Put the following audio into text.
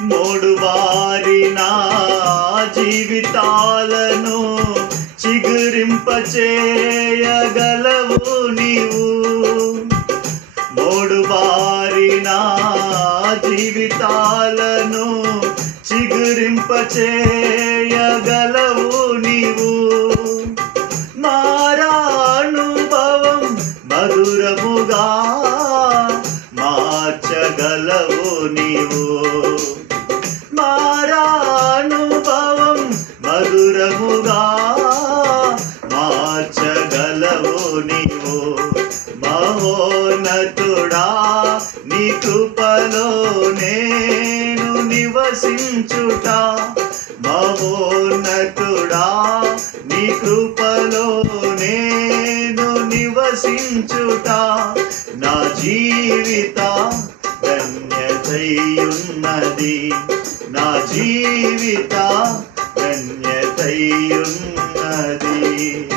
మూడు బారిన జీవితాలను చిగురింపచేయగలవు నీవు. మూడు బారిన జీవితాలను చిగురింపచేయగలవు నీవు. మారానుభవం మధురముగా మార్చగలవు నీవు. మారానుభవం మధురముగా మార్చగలవు నీవు. మహోన్నతుడా నీ కృపలో నేను నివసించుట. మహోన్నతుడా నీ కృపలో నేను నివసించుట. నా జీవిత ధన్యతయున్నది. నా జీవిత ధన్యతయున్నది.